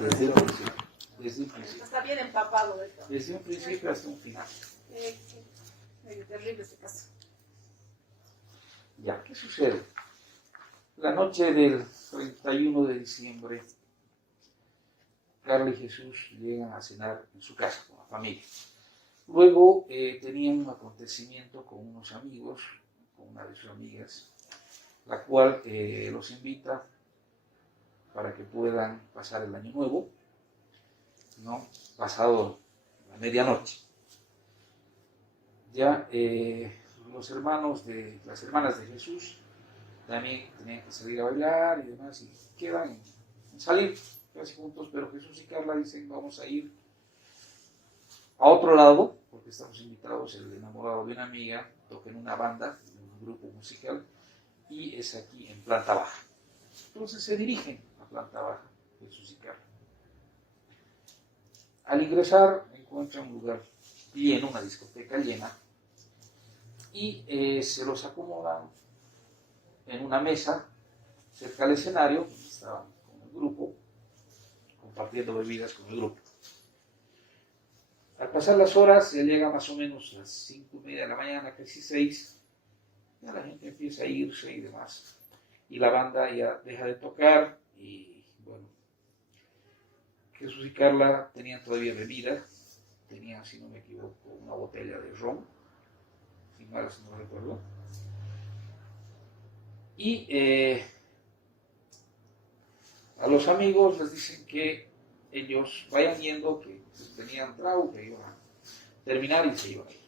Desde el principio. Desde un principio. Está bien empapado esto. Desde un principio hasta un final. Sí. Medio terrible este caso. Ya, ¿qué sucede? La noche del 31 de diciembre, Carla y Jesús llegan a cenar en su casa con la familia. Luego tenían un acontecimiento con unos amigos, con una de sus amigas, la cual los invita para que puedan pasar el año nuevo, ¿no? Pasado la medianoche. Ya los hermanos de las hermanas de Jesús también tenían que salir a bailar y demás, y quedan en salir casi juntos, pero Jesús y Carla dicen: vamos a ir a otro lado, porque estamos invitados, el enamorado de una amiga toca en una banda, en un grupo musical, y es aquí en planta baja. Entonces se dirigen a planta baja, Jesús y Carla. Al ingresar encuentran un lugar lleno, una discoteca llena, y se los acomodan en una mesa cerca del escenario, donde estaban con el grupo, compartiendo bebidas con el grupo. Al pasar las horas, ya llega más o menos a las 5:30 de la mañana, casi 6, ya la gente empieza a irse y demás. Y la banda ya deja de tocar y bueno, Jesús y Carla tenían todavía bebida, tenían, si no me equivoco, una botella de ron, sin mal si no recuerdo. Y a los amigos les dicen que ellos vayan yendo, que tenían trago, que iban a terminar y se iban a ir.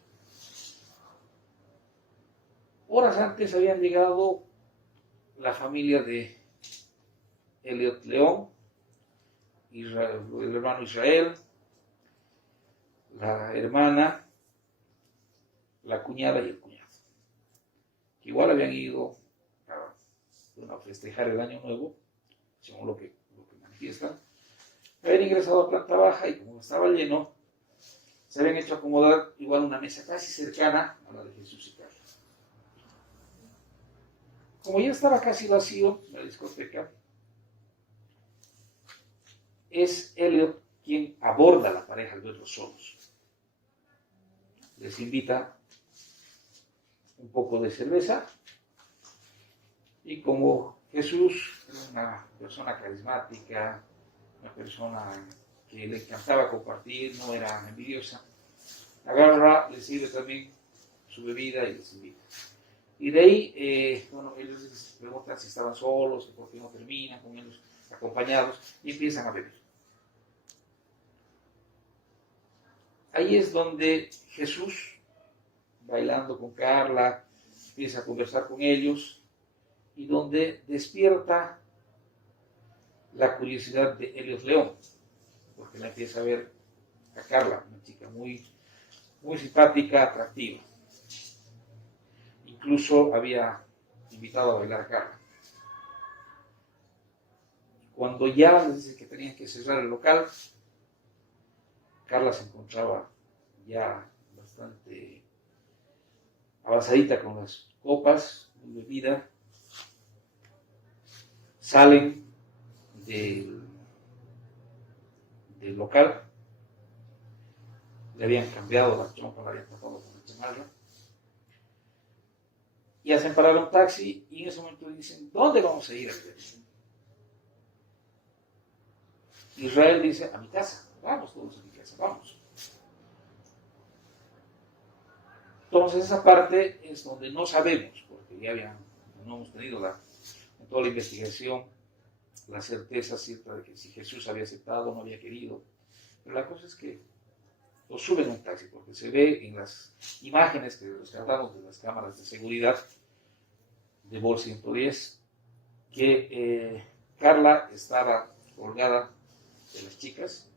Horas antes habían llegado la familia de Elliot León, Israel, el hermano Israel, la hermana, la cuñada y el cuñado, que igual habían ido a festejar el año nuevo, según lo que manifiestan. Habían ingresado a planta baja y como estaba lleno, se habían hecho acomodar igual una mesa casi cercana a la de Jesús y Carla. Como ya estaba casi vacío la discoteca, es Elliot quien aborda a la pareja al verlos solos. Les invita un poco de cerveza y como Jesús era una persona carismática, una persona que le encantaba compartir, no era envidiosa, agarra, le sirve también su bebida y les invita. Y de ahí, bueno, ellos les preguntan si estaban solos, por qué no terminan con ellos acompañados, y empiezan a beber. Ahí es donde Jesús, bailando con Carla, empieza a conversar con ellos, y donde despierta la curiosidad de Elliot León, porque la empieza a ver a Carla, una chica muy, muy simpática, atractiva. Incluso había invitado a bailar a Carla. Cuando ya les dice que tenían que cerrar el local, Carla se encontraba ya bastante avanzadita con las copas, muy bebida. Salen del local, le habían cambiado la trompa, la habían tapado con la chamarra, y hacen parar un taxi, y en ese momento dicen: ¿dónde vamos a ir a beber? Israel dice: a mi casa, vamos todos a mi casa, vamos. Entonces esa parte es donde no sabemos, porque ya no hemos tenido en toda la investigación la certeza cierta de que si Jesús había aceptado o no había querido. Pero la cosa es que lo suben a un taxi, porque se ve en las imágenes que rescatamos de las cámaras de seguridad de Vol 110 que Carla estaba colgada de las chicas,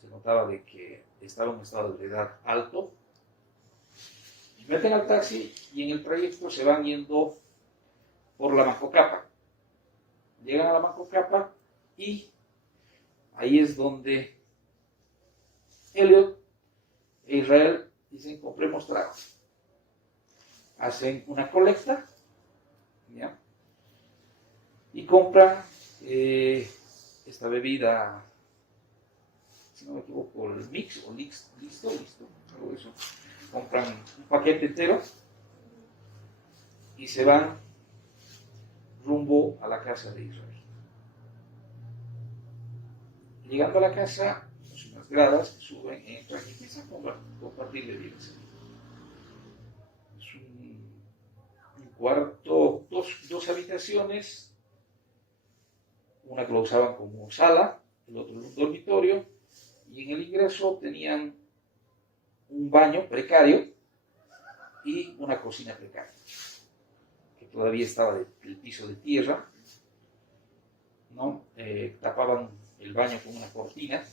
se notaba de que estaba en un estado de ebriedad alto. Meten al taxi y en el trayecto se van yendo por la Mancocapa. Llegan a la Mancocapa y ahí es donde Elliot e Israel dicen: compremos trago. Hacen una colecta, ¿ya? Y compran esta bebida si no me equivoco, el Mix o listo, algo de eso. Compran un paquete entero y se van rumbo a la casa de Israel. Llegando a la casa, pues unas gradas que suben, entran y empiezan a compartir bebidas. Es un cuarto, dos habitaciones, una que lo usaban como sala, el otro un dormitorio, y en el ingreso tenían un baño precario y una cocina precaria, que todavía estaba del piso de tierra, ¿no? Tapaban el baño con una cortina,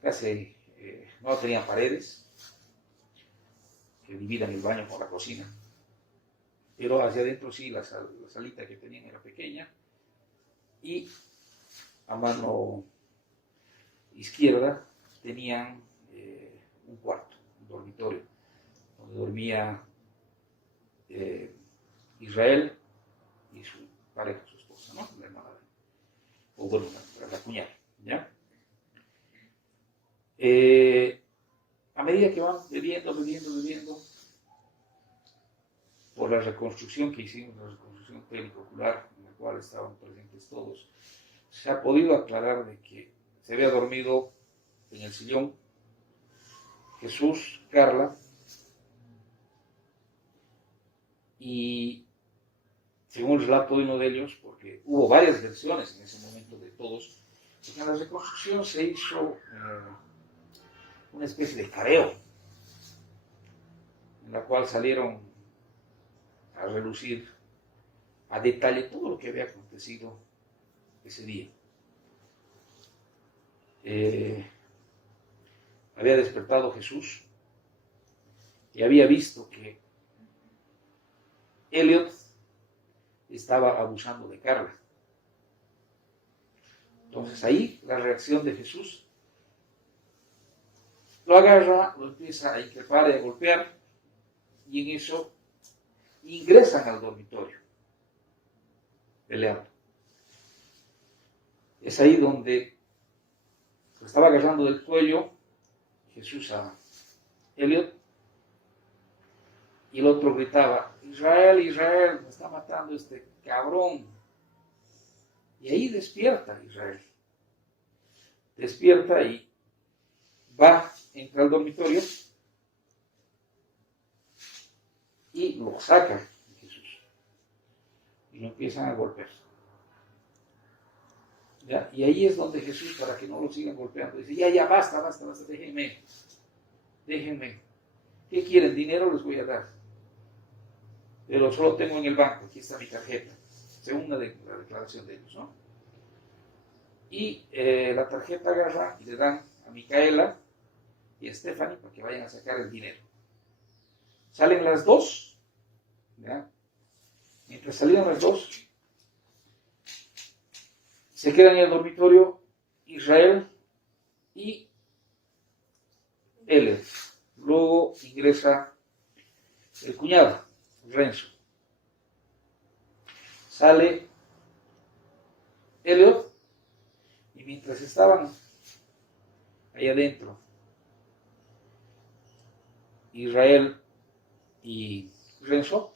casi no tenían paredes que dividan el baño con la cocina, pero hacia adentro sí, la salita que tenían era pequeña, y a mano izquierda tenían un cuarto, un dormitorio, donde dormía Israel y su pareja, su esposa, ¿no? La hermana, o bueno, la cuñada, ¿ya? A medida que van bebiendo, por la reconstrucción que hicimos, la reconstrucción técnico-ocular, en la cual estaban presentes todos, se ha podido aclarar de que se había dormido en el sillón Jesús, Carla, y según el relato de uno de ellos, porque hubo varias versiones en ese momento de todos, porque en la reconstrucción se hizo una especie de careo, en la cual salieron a relucir a detalle todo lo que había acontecido ese día. Había despertado Jesús y había visto que Elliot estaba abusando de Carla. Entonces ahí la reacción de Jesús, lo agarra, lo empieza a increpar y a golpear, y en eso ingresan al dormitorio, peleando. Es ahí donde se estaba agarrando del cuello Jesús a Elliot, y el otro gritaba: Israel, Israel, me está matando este cabrón. Y ahí despierta Israel. Despierta y entra al dormitorio y lo saca Jesús. Y lo empiezan a golpear. ¿Ya? Y ahí es donde Jesús, para que no lo sigan golpeando, dice: ya, basta, déjenme. ¿Qué quieren? Dinero les voy a dar. Pero solo tengo en el banco, aquí está mi tarjeta, según la declaración de ellos, ¿no? Y la tarjeta agarra y le dan a Micaela y a Stephanie para que vayan a sacar el dinero. Salen las dos, ¿ya? Mientras salieron las dos, se quedan en el dormitorio Israel y Elliot. Luego ingresa el cuñado, Renzo. Sale Elliot, y mientras estaban ahí adentro, Israel y Renzo,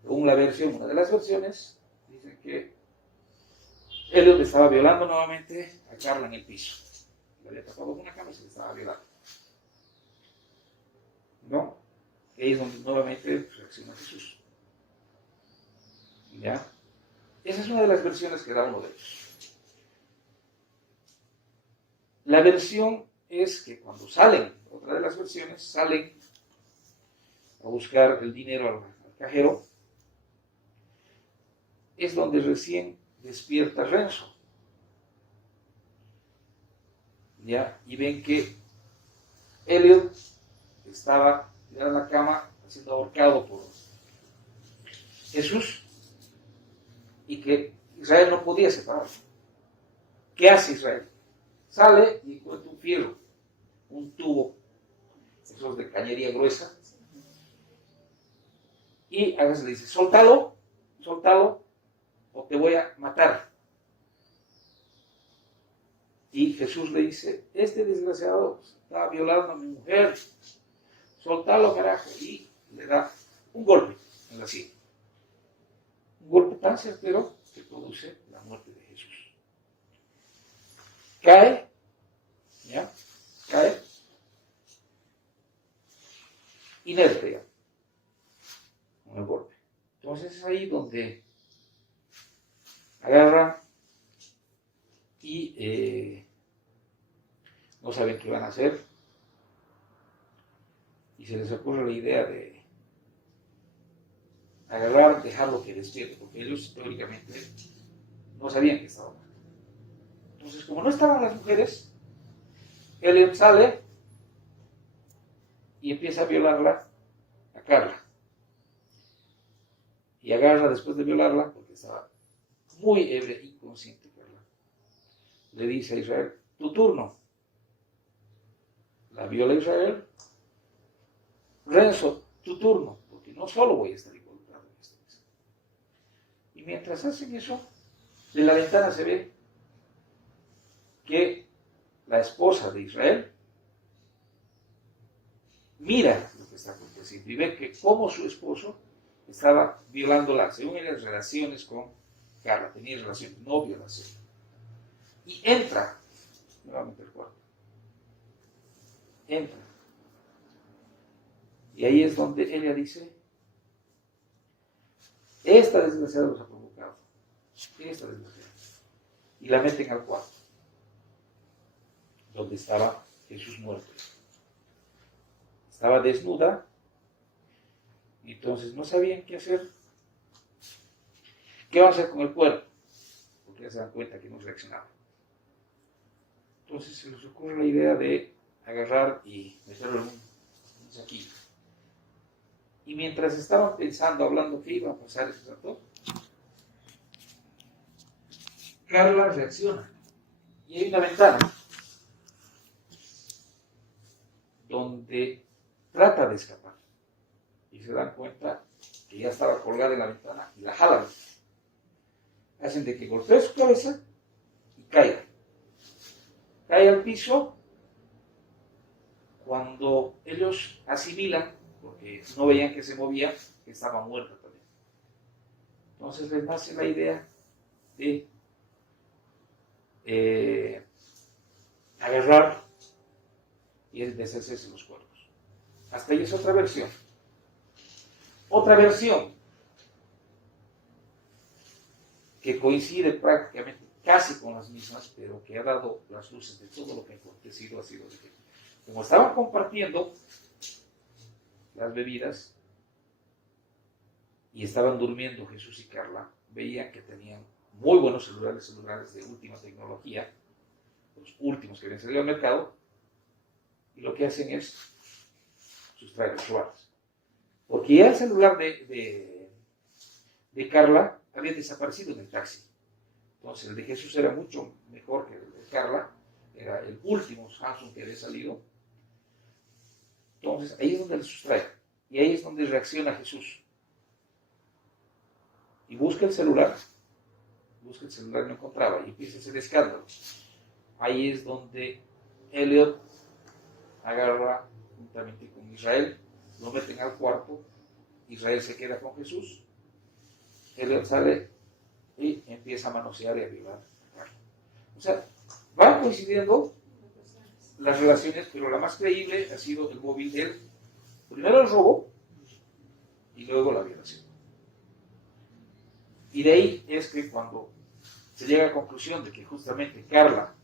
según una de las versiones, dicen que Elliot estaba violando nuevamente a Carla en el piso. Le había tapado con una cama y se le estaba violando, ¿no? Ahí es donde nuevamente reacciona Jesús. ¿Ya? Esa es una de las versiones que da uno de ellos. La versión es que cuando salen, otra de las versiones, salen a buscar el dinero al cajero, es donde recién despierta Renzo. ¿Ya? Y ven que Elliot estaba tirado en la cama siendo ahorcado por Jesús, y que Israel no podía separarlo. ¿Qué hace Israel? Sale y encuentra un fierro, un tubo, esos de cañería gruesa, y a veces le dice: soltalo, o te voy a matar. Y Jesús le dice, este desgraciado está violando a mi mujer, soltalo, carajo. Y le da un golpe en la sien. Un golpe tan certero que produce la muerte de Jesús. Cae, ¿ya? Cae, inerte ya, con el golpe. Entonces es ahí donde agarran y no saben qué van a hacer. Y se les ocurre la idea de agarrar, dejarlo que despierte, porque ellos teóricamente no sabían que estaba muerto. Entonces, como no estaban las mujeres, él sale y empieza a violarla a Carla. Y agarra después de violarla, porque estaba muy ebria, inconsciente Carla. Le dice a Israel, tu turno. La viola Israel. Renzo, tu turno, porque no solo voy a estar involucrado en esto. Y mientras hacen eso, de la ventana se ve que la esposa de Israel mira lo que está aconteciendo y ve que como su esposo estaba violándola, según las relaciones con Carla, tenía relaciones, no violación. Y entra nuevamente al cuarto. Entra. Y ahí es donde ella dice, esta desgraciada los ha provocado. Esta desgraciada. Y la meten al cuarto, donde estaba Jesús muerto. Estaba desnuda, y entonces no sabían qué hacer. ¿Qué van a hacer con el cuerpo? Porque ya se dan cuenta que no reaccionaba. Entonces se les ocurre la idea de agarrar y meterlo en un saquillo. Y mientras estaban pensando, hablando qué iba a pasar ese rato, Carla reacciona. Y hay una ventana donde trata de escapar. Y se dan cuenta que ya estaba colgada en la ventana y la jalan. Hacen de que golpee su cabeza y caiga. Cae al piso. Cuando ellos asimilan, porque no veían que se movía, que estaba muerta también. Entonces les nace la idea de agarrar y deshacerse los cuerpos. Hasta ahí es otra versión. Otra versión que coincide prácticamente casi con las mismas, pero que ha dado las luces de todo lo que ha acontecido, ha sido de que, como estaban compartiendo las bebidas y estaban durmiendo Jesús y Carla, veían que tenían muy buenos celulares de última tecnología, los últimos que habían salido al mercado, y lo que hacen es sustraer los celulares. Porque ya el celular de Carla había desaparecido en el taxi. Entonces el de Jesús era mucho mejor que el de Carla, era el último Samsung que había salido. Entonces ahí es donde le sustrae, y ahí es donde reacciona Jesús. Y busca el celular y no encontraba, y empieza a hacer escándalo. Ahí es donde Elliot agarra juntamente con Israel, lo meten al cuarto, Israel se queda con Jesús, Elliot sale y empieza a manosear y a violar. O sea, van coincidiendo las relaciones, pero la más creíble ha sido el móvil de él. Primero el robo y luego la violación. Y de ahí es que cuando se llega a la conclusión de que justamente Carla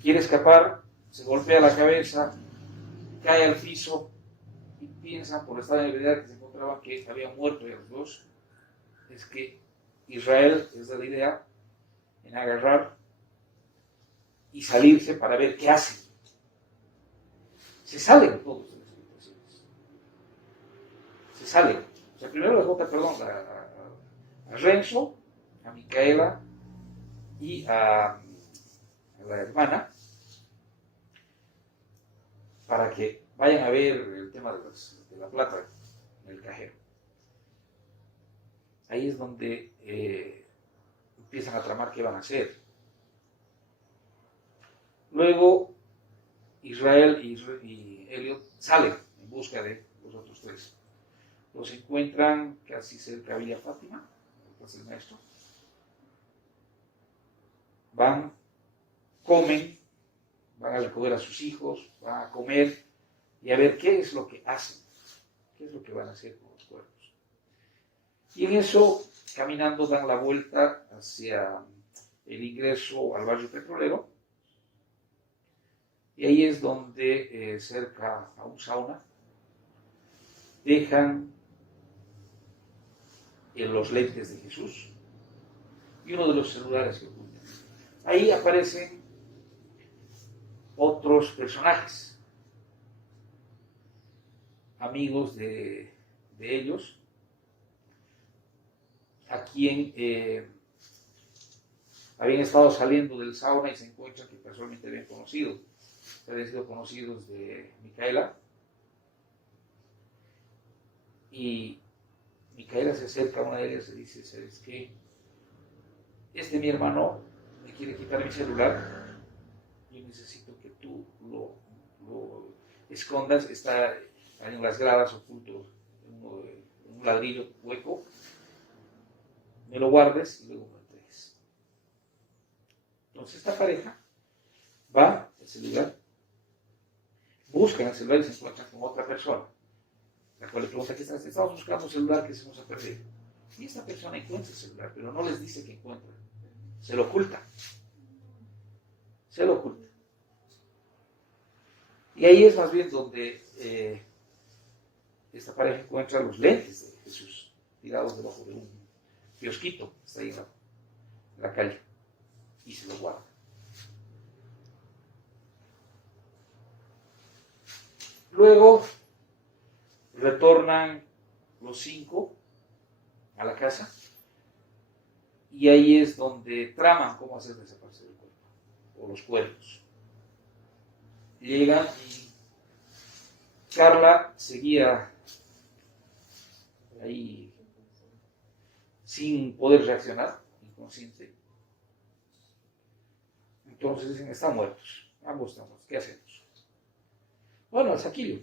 quiere escapar, se golpea la cabeza, cae al piso y piensan, por la estado de ebriedad que se encontraban, que habían muerto ya los dos. Es que Israel es de la idea en agarrar y salirse para ver qué hacen. Se salen todos de las habitaciones. Se salen. O sea, primero les bota, perdón, a Renzo, a Micaela y a la hermana, para que vayan a ver el tema de la plata en el cajero. Ahí es donde empiezan a tramar qué van a hacer. Luego Israel y Elliot salen en busca de los otros tres. Los encuentran casi cerca de Villa Fátima, es el maestro. Van, comen, van a recoger a sus hijos, van a comer y a ver qué es lo que hacen, qué es lo que van a hacer con los cuerpos. Y en eso, caminando, dan la vuelta hacia el ingreso al barrio petrolero, y ahí es donde, cerca a un sauna, dejan los lentes de Jesús y uno de los celulares que ocultan. Ahí aparecen otros personajes, amigos de ellos, a quien habían estado saliendo del sauna y se encuentran que casualmente habían conocido. Habían sido conocidos de Micaela. Y Micaela se acerca a una de ellas y dice: ¿sabes qué? Mi hermano me quiere quitar mi celular. Yo necesito que tú lo escondas. Está en las gradas oculto en un ladrillo hueco. Me lo guardes y luego me entregues. Entonces esta pareja va al celular, buscan el celular y se encuentran con otra persona, la cual le pregunta: ¿qué estás? Estamos buscando un celular que se nos ha perdido. Y esta persona encuentra el celular, pero no les dice que encuentra. Se lo oculta. Se lo oculta. Y ahí es más bien donde esta pareja encuentra los lentes de Jesús tirados debajo de un kiosquito, está ahí en la calle, y se lo guarda. Luego retornan los 5 a la casa y ahí es donde traman cómo hacer desaparecer el cuerpo o los cuerpos. Llegan y Carla seguía ahí sin poder reaccionar, inconsciente. Entonces dicen: están muertos, ambos están muertos, ¿qué hacemos? Bueno, el saquillo.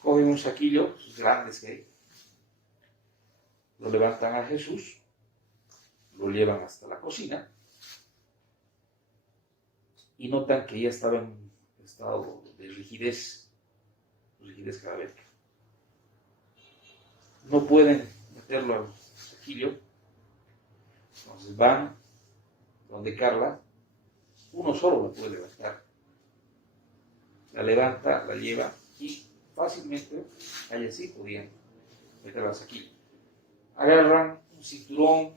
Cogen un saquillo, esos grandes que hay, lo levantan a Jesús, lo llevan hasta la cocina y notan que ya estaba en un estado de rigidez cadavérica. No pueden meterlo al saquillo, entonces van donde Carla. Uno solo la puede levantar. La levanta, la lleva y fácilmente, allá sí podían meterla al saquillo. Agarran un cinturón,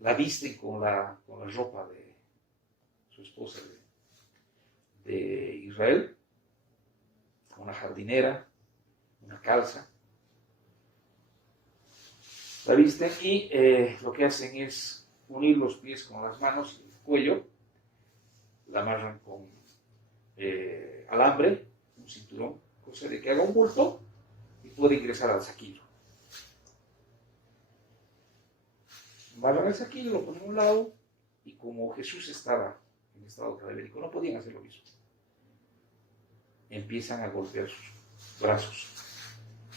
la visten con la ropa de su esposa de Israel, una jardinera, una calza. La visten y lo que hacen es unir los pies con las manos y el cuello, la amarran con alambre, un cinturón, cosa de que haga un bulto y puede ingresar al saquillo. Amarran el saquillo, lo ponen a un lado y como Jesús estaba en estado cadavérico, no podían hacer lo mismo. Empiezan a golpear sus brazos,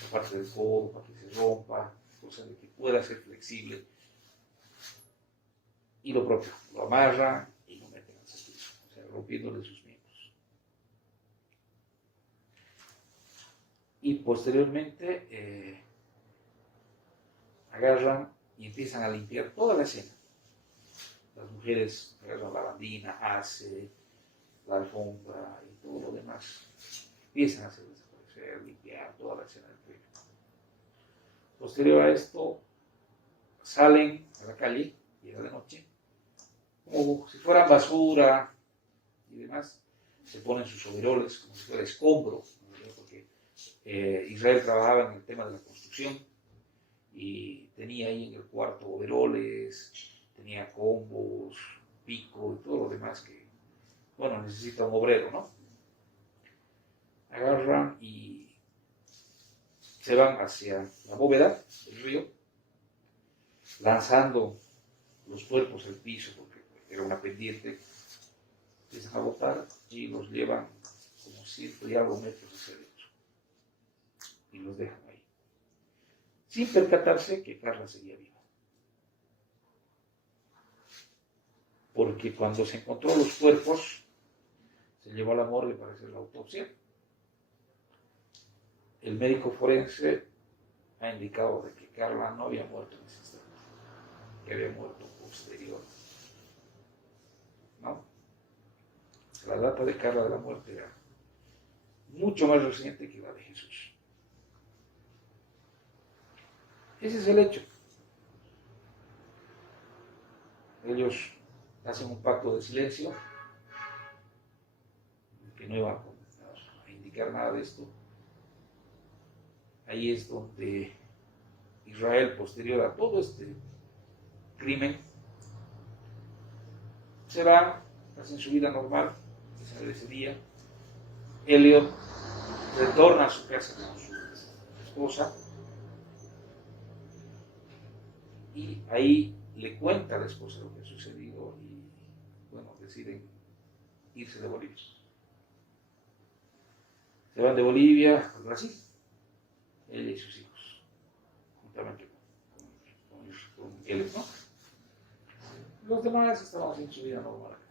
la parte del codo, para que se rompa, cosa de que pueda ser flexible. Y lo propio, lo amarran y lo meten al saquillo, o sea, rompiéndole sus miembros. Y posteriormente agarran y empiezan a limpiar toda la escena. Las mujeres agarran la lavandina, hace la alfombra y todo lo demás. Empiezan a hacer desaparecer, limpiar toda la escena del crimen. Posterior a esto, salen a la calle, llega de noche, como si fueran basura y demás, se ponen sus overoles como si fuera escombro, porque Israel trabajaba en el tema de la construcción y tenía ahí en el cuarto overoles, tenía combos, pico y todo lo demás que, bueno, necesita un obrero, ¿no? Agarran y se van hacia la bóveda del río, lanzando los cuerpos al piso, porque era una pendiente, empiezan a botar y los llevan como 100 y algo metros hacia adentro y los dejan ahí, sin percatarse que Carla seguía viva. Porque cuando se encontró los cuerpos, se llevó a la morgue para hacer la autopsia. El médico forense ha indicado de que Carla no había muerto en ese instante, que había muerto posterior. ¿No? La data de Carla de la muerte era mucho más reciente que la de Jesús. Ese es el hecho. Ellos hacen un pacto de silencio, que no iban a indicar nada de esto. Ahí es donde Israel, posterior a todo este crimen, se va, hacen su vida normal, ese día. Elliot retorna a su casa con su esposa y ahí le cuenta a la esposa lo que ha sucedido y, bueno, deciden irse de Bolivia. Se van de Bolivia a Brasil, ella y sus hijos, juntamente con Elliot, ¿no? Los demás estaban haciendo su vida normal.